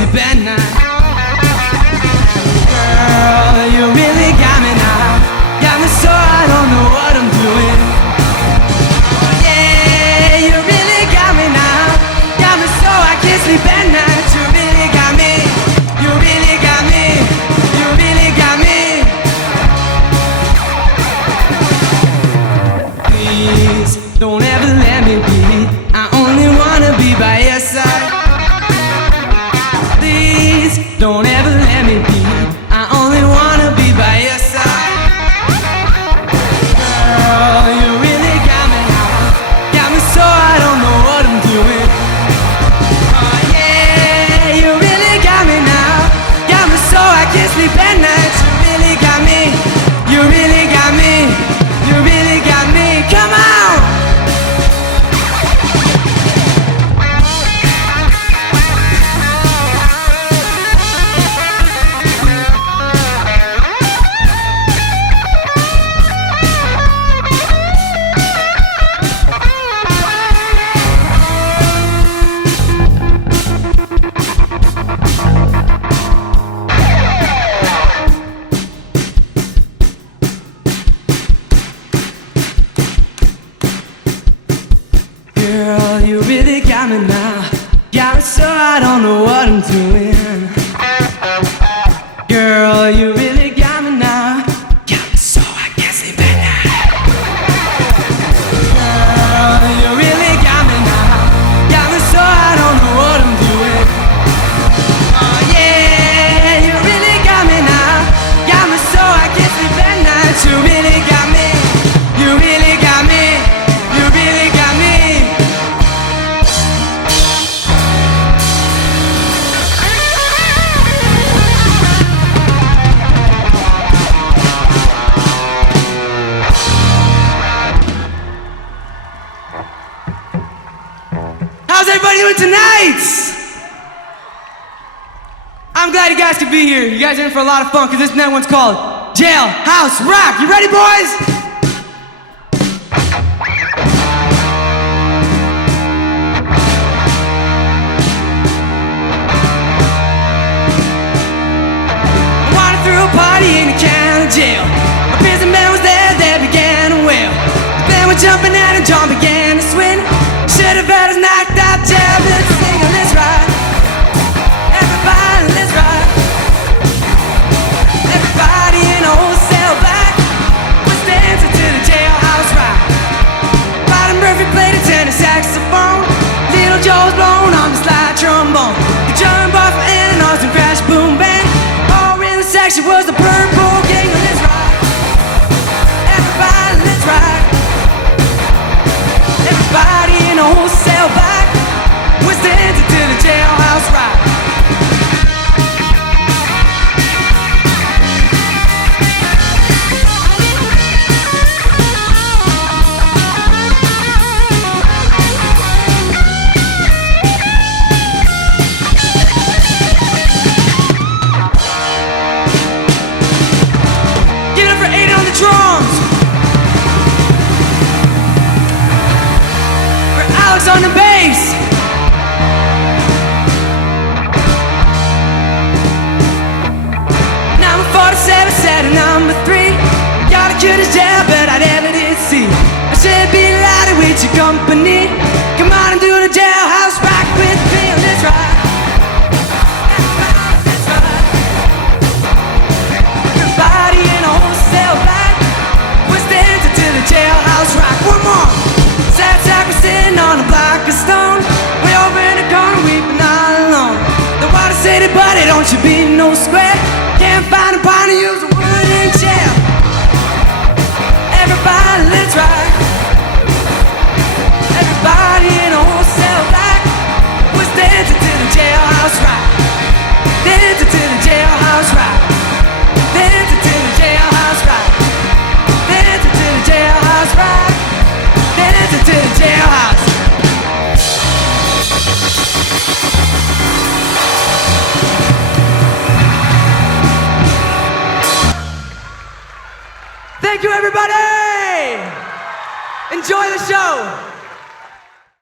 sleep at night. Girl, you really got me now. Got me so I don't know what I'm doing. Yeah, you really got me now. Got me so I can't sleep at night. You really got me. You really got me. You really got me. Please don't ever let me be. I only wanna be by your side. Please don't ever let me be. I only wanna be by your side. Girl, you really got me now. Got me so I don't know what I'm doing. Oh yeah, you really got me now. Got me so I can't sleep at night. You really got me. You really got me. You really got me. Come on. Girl, you really got me now. Got me so I don't know what I'm doing. Girl, you really got me now. Got me so I can't sleep at night. Girl, you really got me now. Got me so I don't know what I'm doing. Oh yeah, you really got me now. Got me so I can't sleep at night. You really got me. You really got me. You really got me. How's everybody doing tonight? I'm glad you guys could be here. You guys are in for a lot of fun because this next one's called Jailhouse Rock. You ready, boys? I wandered through a party in the county jail. A prison band was there, they began to wail. The band was jumping out and John began to swing. Should have had us knocked out, yeah, let's sing and let's ride. Everybody, let's ride. Everybody in a whole cell black was dancing to the jailhouse rock. Bottom Murphy played a tenor saxophone. Little Joe's blown on the slide trombone. The drum bar for Illinois and crash, boom, bang. All in the section was the purple gang. Let's ride. Everybody, let's ride. Everybody in a whole cell back was dancing to the jailhouse rock. Give it up for Aiden on the drums. Alex on the bass. Number 47 said to number 3. Y'all the cutest jailbird I'd ever did see. I should be louded with your company. Come on and do the jailhouse rock with me. Let's ride. Everybody, let's ride. Everybody in a whole cell back was dancing to the jailhouse rock. One more. Sad sack was sitting on a block of stone, way over in the corner, weeping all alone. The water said, buddy, don't you be no square. Can't find a pint to use a wooden chair. Everybody, let's ride. Everybody in a whole cell black was dancing to the jailhouse rock. Dancing to the jailhouse rock. Dancing to the jailhouse rock. Dancing to the jailhouse rock. Dancing to the jailhouse. Thank you, everybody! Enjoy the show!